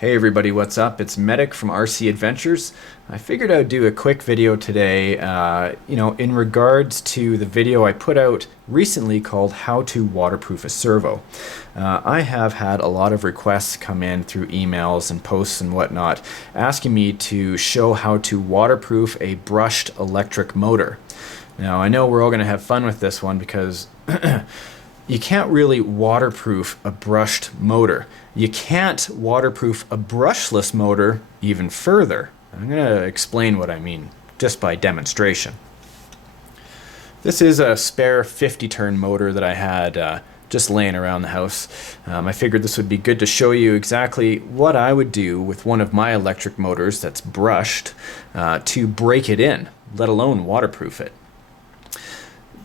Hey everybody, what's up? It's Medic from RC Adventures. I figured I'd do a quick video today, in regards to the video I put out recently called How to Waterproof a Servo. I have had a lot of requests come in through emails and posts and whatnot asking me to show how to waterproof a brushed electric motor. Now I know we're all going to have fun with this one because you can't really waterproof a brushed motor. You can't waterproof a brushless motor even further. I'm going to explain what I mean just by demonstration. This is a spare 50-turn motor that I had just laying around the house. I figured this would be good to show you exactly what I would do with one of my electric motors that's brushed to break it in, let alone waterproof it.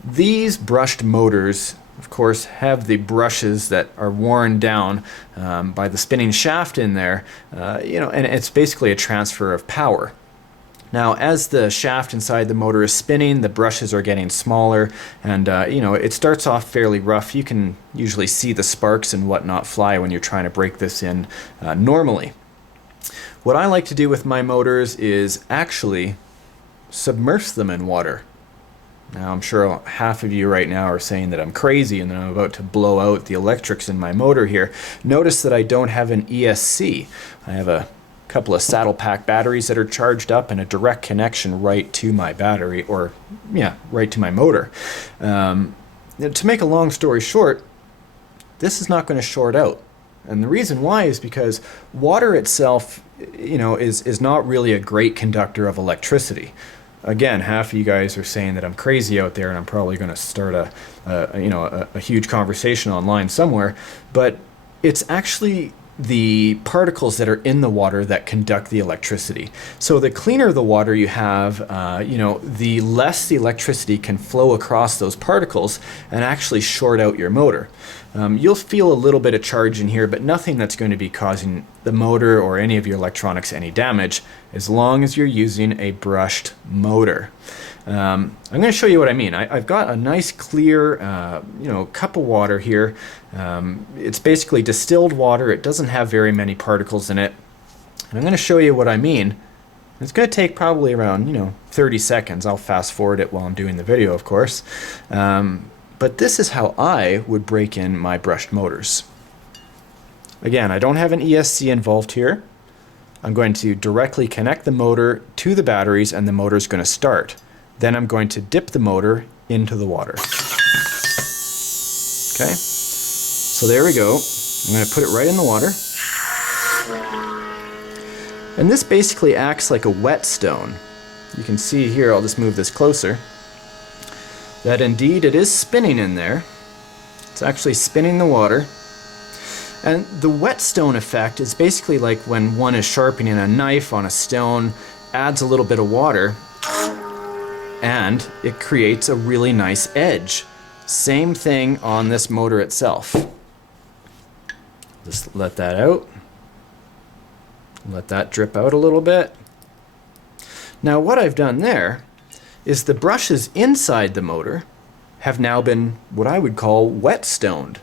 These brushed motors, of course, have the brushes that are worn down by the spinning shaft in there, and it's basically a transfer of power. Now, as the shaft inside the motor is spinning, the brushes are getting smaller, and it starts off fairly rough. You can usually see the sparks and whatnot fly when you're trying to break this in normally. What I like to do with my motors is actually submerge them in water. Now, I'm sure half of you right now are saying that I'm crazy and that I'm about to blow out the electrics in my motor here. Notice that I don't have an ESC. I have a couple of saddle pack batteries that are charged up and a direct connection right to my battery, right to my motor. To make a long story short, this is not going to short out. And the reason why is because water itself, is not really a great conductor of electricity. Again, half of you guys are saying that I'm crazy out there and I'm probably going to start a huge conversation online somewhere, but it's actually the particles that are in the water that conduct the electricity. So the cleaner the water you have, the less the electricity can flow across those particles and actually short out your motor. You'll feel a little bit of charge in here, but nothing that's going to be causing the motor or any of your electronics any damage as long as you're using a brushed motor. I'm going to show you what I mean. I've got a nice clear cup of water here. It's basically distilled water. It doesn't have very many particles in it. And I'm going to show you what I mean. It's going to take probably around 30 seconds. I'll fast forward it while I'm doing the video, of course. But this is how I would break in my brushed motors. Again, I don't have an ESC involved here. I'm going to directly connect the motor to the batteries and the motor's going to start. Then I'm going to dip the motor into the water. Okay, so there we go. I'm going to put it right in the water. And this basically acts like a whetstone. You can see here, I'll just move this closer, that indeed it is spinning in there. It's actually spinning the water. And the whetstone effect is basically like when one is sharpening a knife on a stone, adds a little bit of water, and it creates a really nice edge. Same thing on this motor itself. Just let that out. Let that drip out a little bit. Now what I've done there is the brushes inside the motor have now been what I would call whetstoned.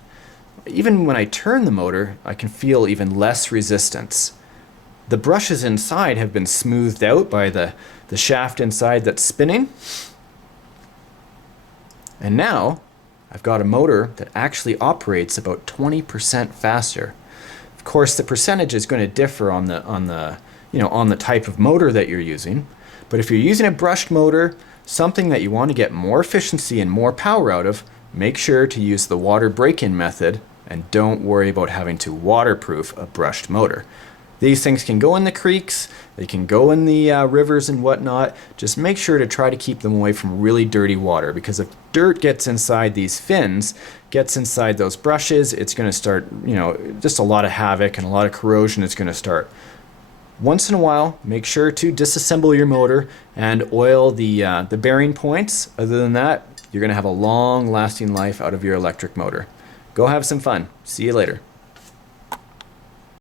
Even when I turn the motor, I can feel even less resistance. The brushes inside have been smoothed out by the shaft inside that's spinning. And now I've got a motor that actually operates about 20% faster. Of course, the percentage is going to differ on the type of motor that you're using. But if you're using a brushed motor, something that you want to get more efficiency and more power out of, make sure to use the water break-in method and don't worry about having to waterproof a brushed motor. These things can go in the creeks, they can go in the rivers and whatnot. Just make sure to try to keep them away from really dirty water, because if dirt gets inside these fins, gets inside those brushes, it's going to start, just a lot of havoc and a lot of corrosion is going to start. Once in a while, make sure to disassemble your motor and oil the bearing points. Other than that, you're going to have a long-lasting life out of your electric motor. Go have some fun. See you later.